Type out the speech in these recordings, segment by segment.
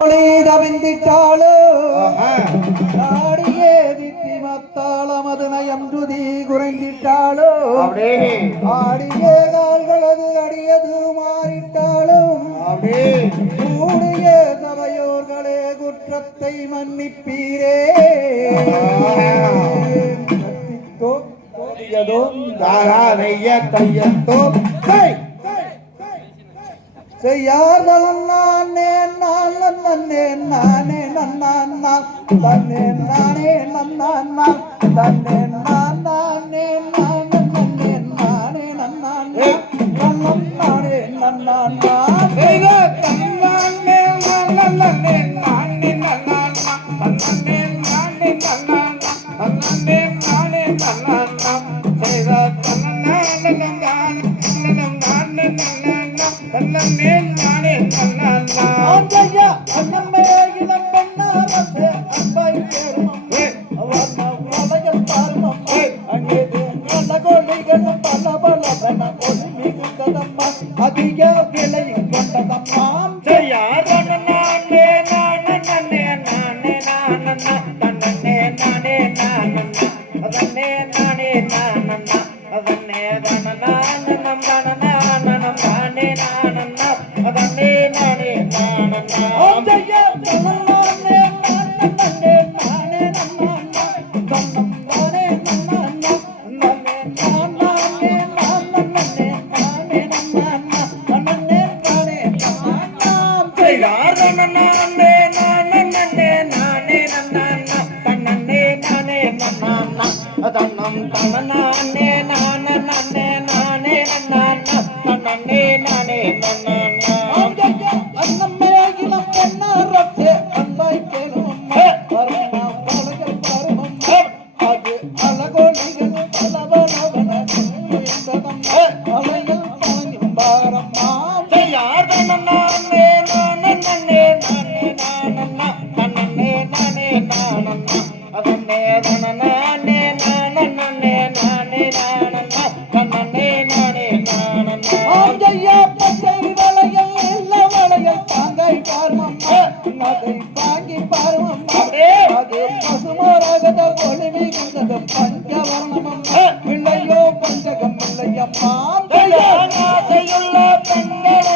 தவிந்திட்டாளோ நாடியே திட்டி மத்தாளம் அது நயம் துதி குறைந்திட்டாளோ ஆடிய கால்களது அடியது மாறிட்டாளும் கூடிய சபையோர்களே குற்றத்தை மன்னிப்பீரே செய்யார் நானே நானே நானே நன்னா தன்னே நானே நன்னா தன்னே நானே நானே நானே நன்னா நன்னம் நானே நன்னா செய்த தன்னானே நானே நானே நன்னா தன்னே நானே நன்னா தன்னே நானே நன்னா செய்த தன்னானே நானே தன்னே நானே நன்னா ஆஞ்சையா அன்னமே இளம் பெண்ணாரே அம்பாய் பேருமம்மே அவர்மா வளையல் பாருமம்மே அங்கேது நல்ல கோழிகள் பல பல பல ஒளி மிகுந்ததம்மா அதிக விலை கொண்டதம்மா செய்யா நானே நானே நானே நானே தன்னே நானே நானே அதன்னே நானே நானே அதன்னே நானே தன்னம் தனநானே நானே நானே நானே தன்னே நானே நன்னா அன்னமே இளம் பெண்ணாரே அன்பாய் கேளுமம்மா பரமா பலகல் பரமம்மா அது அழகோலிகள் பலவலவன என்பதம்மா அலையில் பழங்கும் பாரம்மா செய்யார் தனநானே நானே நானே நானே தன்னே நானே நானே அதன்னே தனநானே அதை வாங்கி பாருமம் அது பசுமராகத ஒளிவி கொண்டதும் பஞ்சவர்ணமம் பிள்ளையோ பஞ்சகம் இல்லையம்மா ஆசையுள்ள பெண்கள்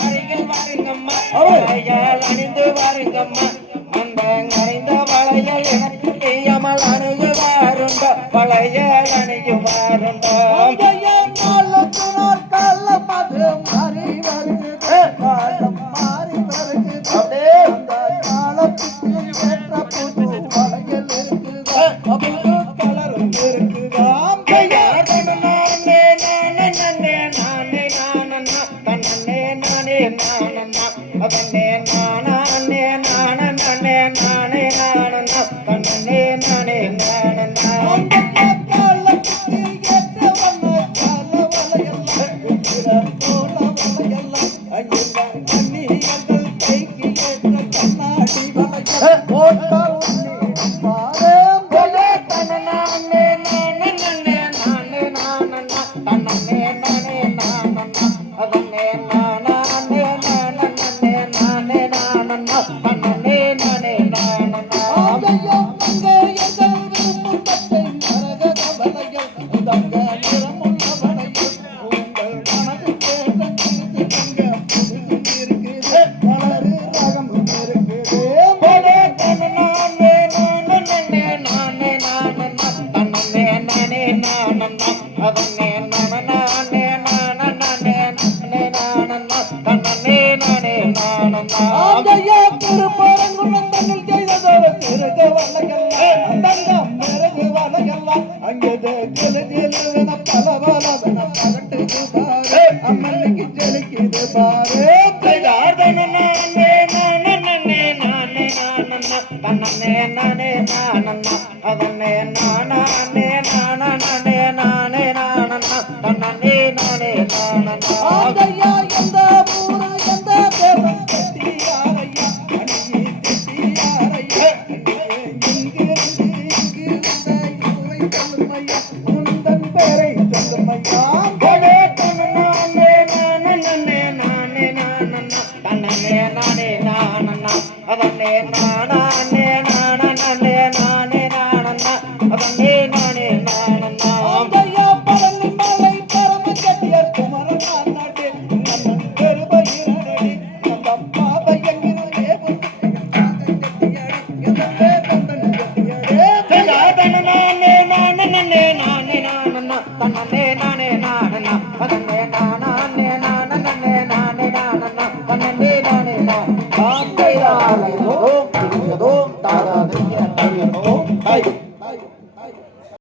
அருகில் வாருங்கம்மா வளையல் அணிந்து வாருங்கம்மா அந்த அறிந்த வளையல் எனக்கு செய்யாமல் அணுகுவாருண்ட வளையல் அணியுவாருண்ட அதன்னே நானே நானே நானே நானே தன்னே நானே அம்மனுக்கு ஜலிக்குது பாரு தன்னே நானே அதன்னே நானே நானே நானே தன்னே நானே ஆதையா எந்த பூர எந்த தேவன் கட்டியாரையா அணியே கட்டியாரையா இங்கு சொல்லுமையா உந்தன் பேரை சொல்லுமையா நானே நானே அதன்னே நானே